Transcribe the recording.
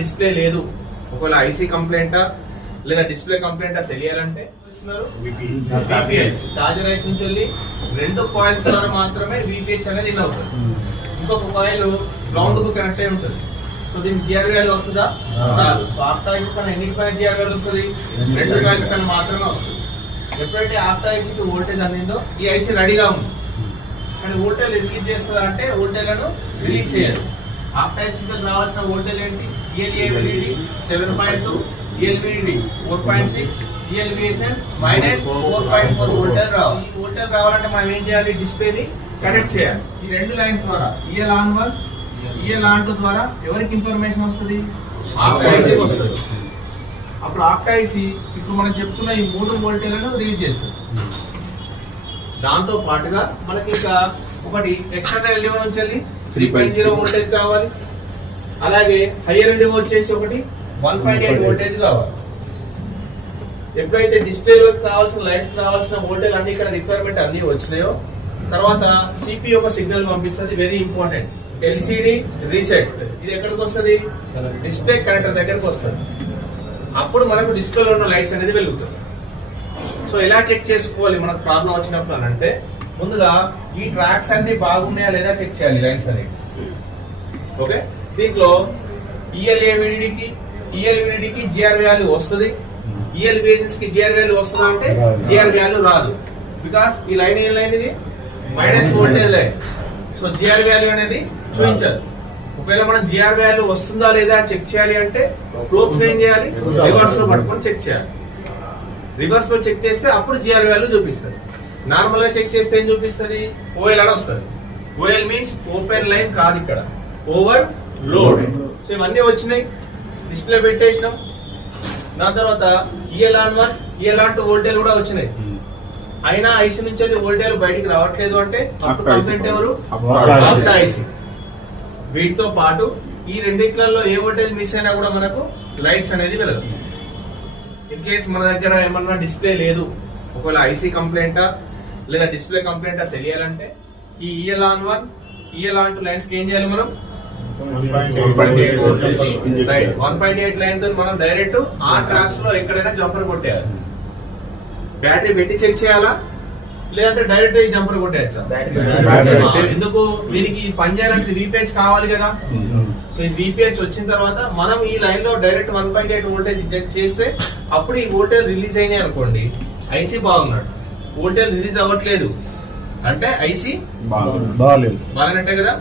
Display లేదు, ఒకవేళ IC కంప్లైంటా లేదా డిస్ప్లే కంప్లైంటా తెలియాలంటే చార్జర్ ఐస్ నుంచి వెళ్ళి 2 కాయిల్స్ ద్వారా మాత్రమే విపిహెచ్ అనేది ఇన్ అవుతుంది. ఇంకొక కాయిల్ గ్రౌండ్ కు కనెక్ట్ అయి ఉంటుంది. సో దీనికి జిఆర్ వాల్యూ వస్తుందా? రాదు. సో ఆఫ్తా ఐసీ పైన ఎన్నిటి పైన జిఆర్ వాల్యూ వస్తుంది? 2 కాయిల్స్ పైన మాత్రమే వస్తుంది. ఎప్పుడైతే ఆఫ్తా ఐసీకి వోల్టేజ్ అందిందో ఈ ఐసీ రెడీగా ఉంది, కానీ వోల్టేజ్ రిలీజ్ చేస్తుందా అంటే వోల్టేజ్లను రిలీజ్ చేయదు. ఆఫ్తా ఐసీ నుంచి రావాల్సిన వోల్టేజ్ ఏంటి? ELVD 7.2, ELVD 4.6, ELVSS -4.4 వోల్టేజ్ రావాలి. ఈ వోల్టేజ్ రావాలంటే మనం ఏం చేయాలి? డిస్ప్లేని కనెక్ట్ చేయాలి. ఈ 2 లైన్స్ ద్వారా EL-on1, EL-on2 ద్వారా ఎవరికి ఇన్ఫర్మేషన్ వస్తుంది? ఆఫ్తా ఐసీకి వస్తుంది. అప్పుడు ఆఫ్తా ఐసీ ఇప్పుడు మనం చెప్తున్న ఈ 3 వోల్టేజ్లను రిలీజ్ చేస్తుంది. దాంతో పాటుగా మనకి ఇంకా ఒకటి ఎక్స్టర్నల్ ఎల్డిఓ నుంచి వెళ్ళి 3.0 వోల్టేజ్ కావాలి. అలాగే హైయర్ ఎల్డిఓ వచ్చేసి ఒకటి 1.8 వోల్టేజ్ కావాలి. ఎప్పుడైతే డిస్ప్లేలో కావాల్సిన లైట్స్ కావాల్సిన వోల్టేజ్ అన్ని ఇక్కడ రిక్వైర్మెంట్ అన్ని వచ్చినాయో తర్వాత సిపియు ఒక సిగ్నల్ పంపిస్తుంది. Very important. ఎల్సిడి రీసెట్ ఇది ఎక్కడికి వస్తుంది? డిస్ప్లే కనెక్టర్ దగ్గరకు వస్తుంది. అప్పుడు మనకు డిస్ప్లేలో ఉన్న లైట్స్ అనేది వెలుగుతుంది. సో ఎలా చెక్ చేసుకోవాలి మనకు ప్రాబ్లం వచ్చినప్పుడు అని అంటే ముందుగా ఈ ట్రాక్స్ అన్ని బాగున్నాయా లేదా చెక్ చేయాలి లైన్స్ అనేవి. ఓకే, దీంట్లో ఈఎల్విడికి జిఆర్ వాల్యూ వస్తుంది, ఈఎల్విఎస్ఎస్ కి జిఆర్ వాల్యూ వస్తుందా అంటే జిఆర్ వాల్యూ రాదు. బికాస్ ఈ లైన్ ఏ లైన్ ఇది minus voltage line. So GR value అనేది చూపించాలి. ఒకవేళ మనం జిఆర్ వాల్యూ వస్తుందా లేదా చెక్ చేయాలి అంటే ప్రోబ్స్ ఏం చేయాలి? రివర్స్ లో పట్టుకొని చెక్ చేయాలి. రివర్స్ లో చెక్ చేస్తే అప్పుడు జిఆర్ వాల్యూ చూపిస్తుంది. నార్మల్ గా చెక్ చేస్తే ఏం చూపిస్తుంది? ఓఎల్ అని వస్తుంది. ఓఎల్ మీన్స్ ఓపెన్ లైన్ కాదు, ఇక్కడ ఓవర్ లోడ్. సో ఇవన్నీ వచ్చినాయి, డిస్ప్లే పెట్టేసినాం. దాని తర్వాత EL-on1, EL-on2 వోల్టేజ్ కూడా వచ్చినాయి. అయినా ఐసీ నుంచి వోల్టేజ్ బయటికి రావట్లేదు అంటే అప్పుడు కంప్లైంట్ ఎవరు? ఆఫ్తా ఐసీ. వీటితో పాటు ఈ రెండిట్లలో ఏ వోల్టేజ్ మిస్ అయినా కూడా మనకు లైట్స్ అనేది వెలగదు. ఇన్ కేస్ మన దగ్గర ఏమన్నా డిస్ప్లే లేదు, ఒకవేళ ఐసీ కంప్లైంటా లేదా డిస్ప్లే కంప్లైంటా తెలియాలంటే ఈ EL-on1, EL-on2 లైన్స్ కి ఏం చేయాలి? మనం 1.8 లైన్ తో మనం డైరెక్ట్ ఆ ట్రాక్స్ లో ఎక్కడైనా జంపర్ కొట్టేయాలి. బ్యాటరీ పెట్టి చెక్ చేయాలా లేదంటే డైరెక్ట్ జంపర్ కొట్టేయచ్చా? ఎందుకు? దీనికి పని చేయాలంటే విపిహెచ్ కావాలి కదా. సో ఈ విపిహెచ్ వచ్చిన తర్వాత మనం ఈ లైన్ లో డైరెక్ట్ 1.8 వోల్టేజ్ ఇంజెక్ట్ చేస్తే అప్పుడు ఈ వోల్టేజ్ రిలీజ్ అయినాయి అనుకోండి, ఐసీ బాగున్నాడు. వోల్టేజ్ రిలీజ్ అవ్వట్లేదు అంటే ఐసీ బాగానంటే కదా.